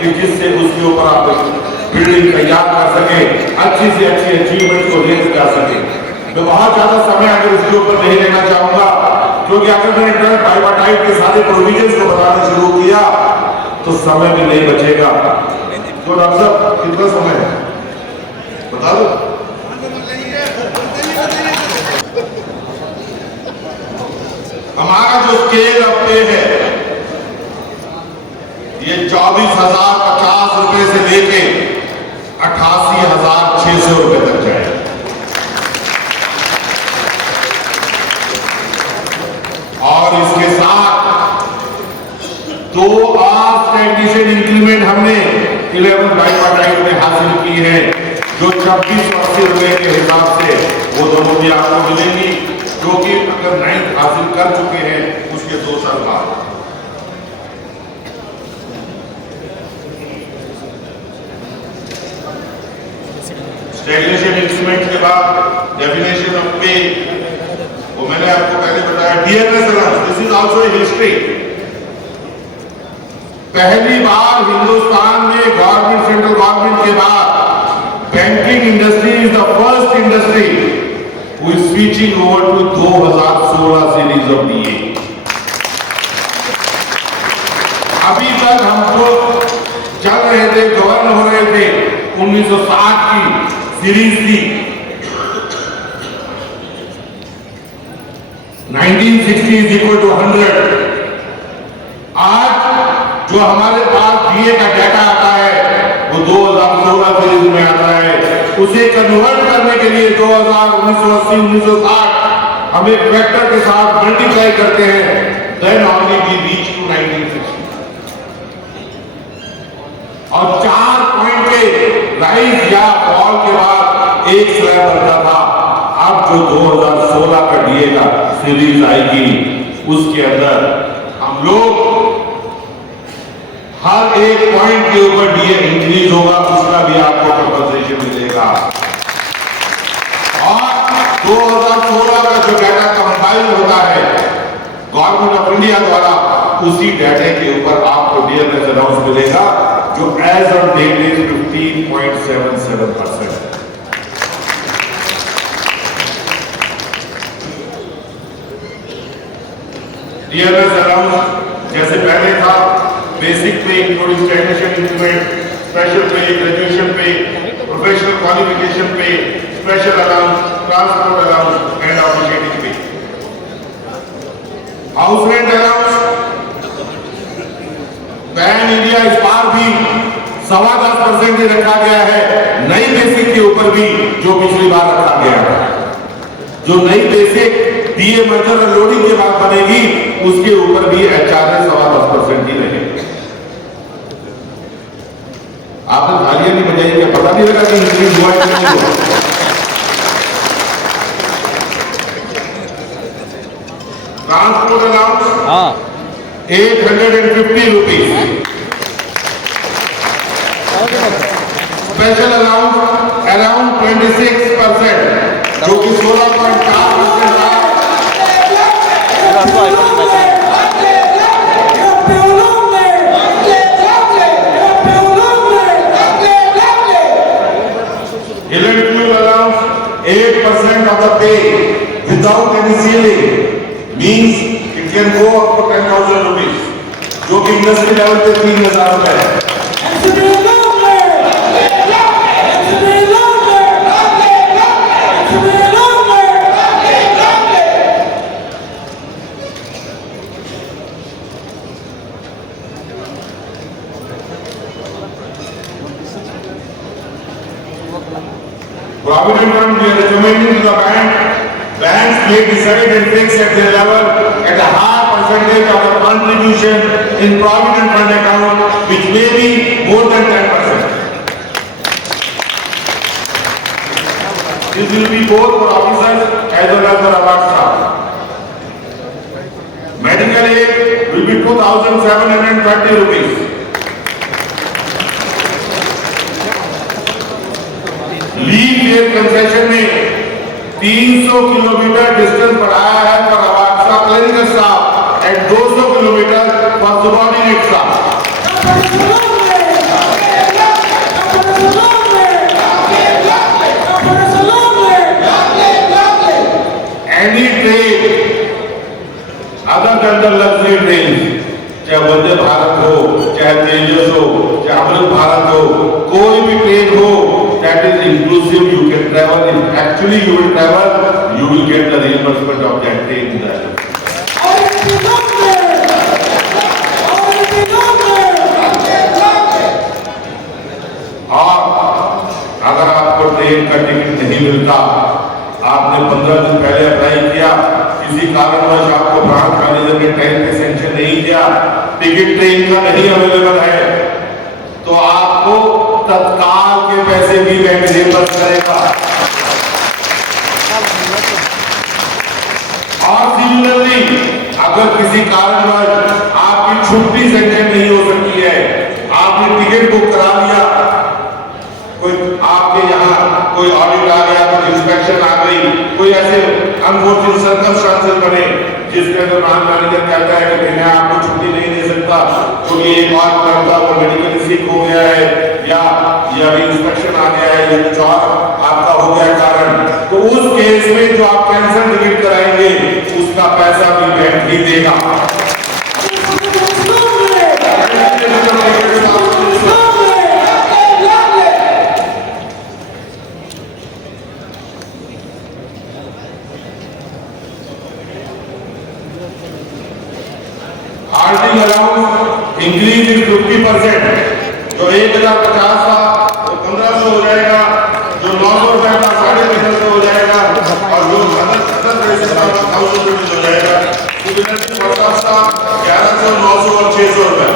कि जिससे उसके ऊपर आप बिल्डिंग तैयार कर सके, अच्छी से अच्छी अचीवमेंट को रेज कर सके। मैं बहुत ज्यादा समय अगर उसके ऊपर नहीं लेना चाहूंगा, क्योंकि अगर मैंने ट्राइपार्टाइट के सारे प्रोविजंस को बताना शुरू किया तो समय भी नहीं बचेगा। तो डॉक्टर साहब कितना समय है बता दो। हमारा जो स्केल ऑफ पे है ये 24,050 रुपए से लेके 88,600 रुपए तक जाए। और इसके साथ 2 स्टैंडिशन इंक्रीमेंट हमने 11 ट्राइपार्टाइट में हासिल की है, जो 2680 रुपए के हिसाब से वो दोनों भी आपको मिलेंगी, जो कि अगर 9th हासिल कर चुके हैं उसके 2 साल बाद। स्टैग्नेशन इंस्ट्रूमेंट के बाद डेफिनेशन ऑफ पे, वो मैंने आपको पहले बताया। DMS allowance, this is also a history. पहली बार हिंदुस्तान में गवर्नमेंट, सेंट्रल गवर्नमेंट के बाद banking industry is the first industry who is switching over to 2016 series of DA. अभी तक हमको चल रहे थे, गवर्न हो रहे थे 1960 की सीरीज थी, 1960 इज इक्वल टू 100। आज जो हमारे पास डीए का डाटा आता है वो 2016 सीरीज में आता है। उसे कन्वर्ट करने के लिए 2000, 1980, 1960 हम एक फैक्टर के साथ मल्टीप्लाई करते हैं, then only we reach to 1960। और 4 पॉइंट के राइज या फॉल के बाद एक स्लैब बनता था। अब जो 2016 का डीए का सीरीज आएगी उसके अंदर हम लोग हर एक पॉइंट के ऊपर डीए इंक्रीज होगा, उसका भी आपको कंपनसेशन मिलेगा। और 2016 का जो डाटा कंपाइल होता है गवर्नमेंट ऑफ इंडिया द्वारा, उसी डाटे के ऊपर आपको डीएमएस अलाउंस मिलेगा, जो as on date is 15.77%। DMS allowance जैसे पहले था, basic pay including stagnation increment, special pay, graduation pay, professional qualification pay, special allowance, transport allowance and officiating pay. House rent allowance pan India इस बार भी 10.25% ही रखा गया है, नई बेसिक के ऊपर भी जो पिछली बार रखा गया है। जो नई बेसिक डीए मर्जर और लोडिंग के बाद बनेगी उसके ऊपर भी एचआरए 10.25% ही रहेगा। आपने तालियां नहीं बजाई, क्या पता नहीं लगा कि इंक्रीज हुआ है कि नहीं हुआ? Transport allowance 850 rupees, special allowance around 26%, जो कि 16.4% था। Electrical allowance 8% of the pay without any ceiling means it can go up to 10,000 rupees, जो कि इंडस्ट्री लेवल पे 3,000 रुपए है। Provident fund, we are recommending to the banks may decide and fix at their level at a higher percentage of the contribution in provident fund account, which may be more than 10%. This will be both for officers as well as for award staff. Medical aid will be 2,730 rupees. Leave year concession में 300 kilometre distance बढ़ाया है for award staff, clinical staff and 200 kilometre for subordinate staff. Tejas हो, चाहे अमृत भारत हो, कोई भी ट्रेन हो, that is inclusive, you can travel, if actually you will travel, you will get the reimbursement of that train in the और अगर आपको ट्रेन का टिकट नहीं मिलता, आपने 15 दिन पहले अप्लाई किया, किसी कारणवश आपको ब्रांच मैनेजर ने टाइम पे सेंक्शन नहीं किया, टिकट ट्रेन का नहीं अवेलेबल है, तो आपको तत्काल के पैसे भी बैंक रिइंबर्स करेगा। और सिमिलरली अगर किसी कारणवश आपकी छुट्टी सेंक्शन नहीं हो सकती है, आपने टिकट बुक करा लिया, कोई आपके यहाँ कोई ऑडिट आ गया, कोई इंस्पेक्शन आ गई, कोई ऐसे अनफॉर्चुनेट सर्कमस्टांसेस बने जिसके अंदर ब्रांच मैनेजर कहता है कि मैं आपको छुट्टी नहीं दे सकता क्योंकि एक और करता वो मेडिकल सिक हो गया है या अभी इंस्पेक्शन आ गया है या कुछ और आपका हो गया कारण, तो उस केस में जो आप कैंसर टिकट कराएंगे उसका पैसा भी बैंक ही देगा। हार्डिंग अलाउंस इंक्रीज इन 50%, जो 1050 था वो 1500 हो जाएगा, जो 900 रुपए था 1550 हो जाएगा और जो 1000 हो जाएगा। पचास था 1100, 900 और 600 रुपए।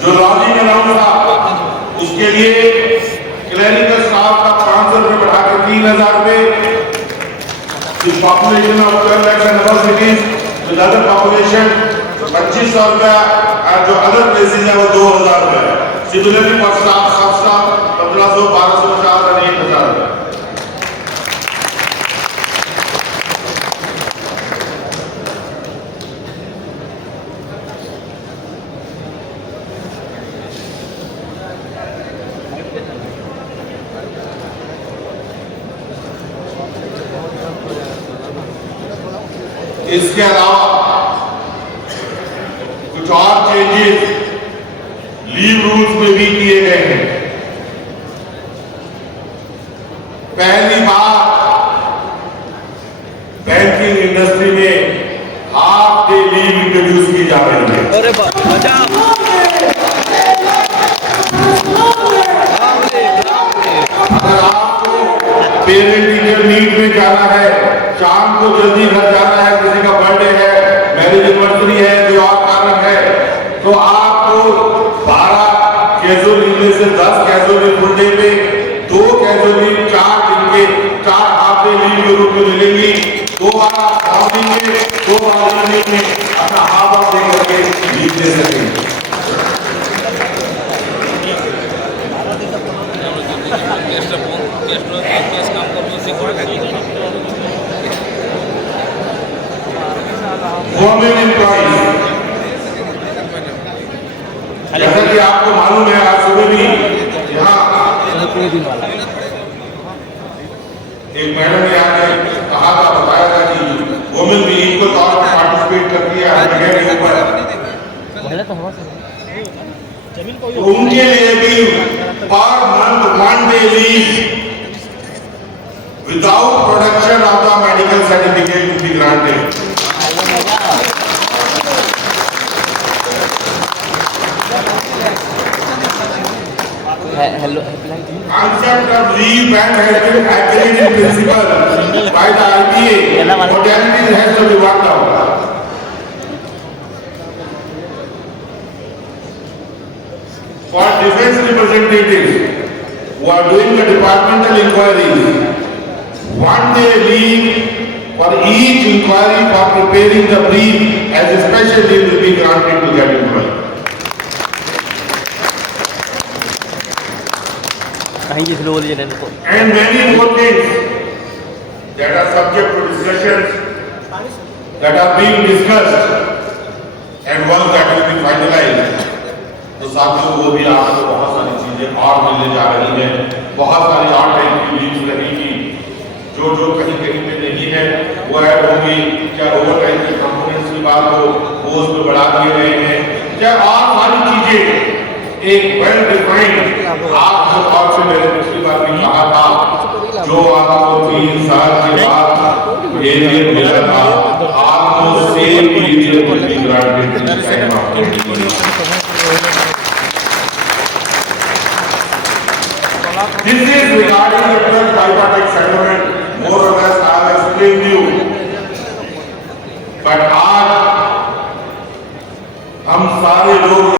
जो लॉजिंग अलाउंस था उसके लिए क्लिनिकल स्टाफ का 500 रुपए बढ़ाकर 3000 रुपए, population of 12 lakhs and above cities with other population 2500 रुपया, और जो अदर प्लेसेस है वो 2000 रुपया। सिमिलरली फर्स्ट स्टाफ, सब स्टाफ 1500, 1250 और 1000 रुपया। इसके अलावा कुछ और चेंजेस लीव रूल्स में भी किए गए हैं। पहली बार बैंकिंग इंडस्ट्री में हाफ डे लीव इंट्रोड्यूस की जा रही है। अगर आपको पेरेंट टीचर मीट में जाना है, शाम को जल्दी घर जाना है, किसी का बर्थडे है, मैरिज एनिवर्सरी है, कोई और कारण है, तो आपको 12 कैजुअल लीव में से 10 कैजुअल लीव फुल डे पे, 2 कैजुअल लीव 4 दिन के 4 हाफ डे लीव के रूप में मिलेंगी। 2 बार आप हाफ देंगे, 2 बार लीव में अपना हाफ ऑफ दे करके लीव दे सकेंगे। गवर्नमेंट एम्प्लॉइज, जैसा कि आपको मालूम है आज सुबह भी यहाँ एक मैडम ने आके कहा था, बताया था कि वुमेन भी इक्वल तौर पर पार्टिसिपेट करती है हर जगह के ऊपर, तो उनके लिए भी पर month 1 day leave without production of the medical certificate to be granted. Hello. Concept of leave bank has been agreed in principle by the RBA. Modalities has to be worked out. For defense representatives who are doing the departmental inquiries, 1 day leave for each inquiry for preparing the brief as a special leave will be granted to that employee. And many more things that are subject to discussions that are being discussed and once that will be finalized, तो साथियों वो भी आपको बहुत सारी चीजें और मिलने जा रही हैं, बहुत सारी और टाइप की लीव्स रहेंगी जो कहीं कहीं पे नहीं है वो ऐड होंगी। क्या ओवर टाइम के कंपोनेंट्स की बार को पोस्ट बढ़ा दिए गए हैं, या और सारी चीजें एक वेल डिफाइंड आप जो तौर से मैंने पिछली बार भी कहा था, जो आपको 3 साल के बाद एरियर मिला था, आपको same arrear will be granted in time of 2021। This is regarding the present tripartite settlement. More or less I have explained you. But आज हम सारे लोग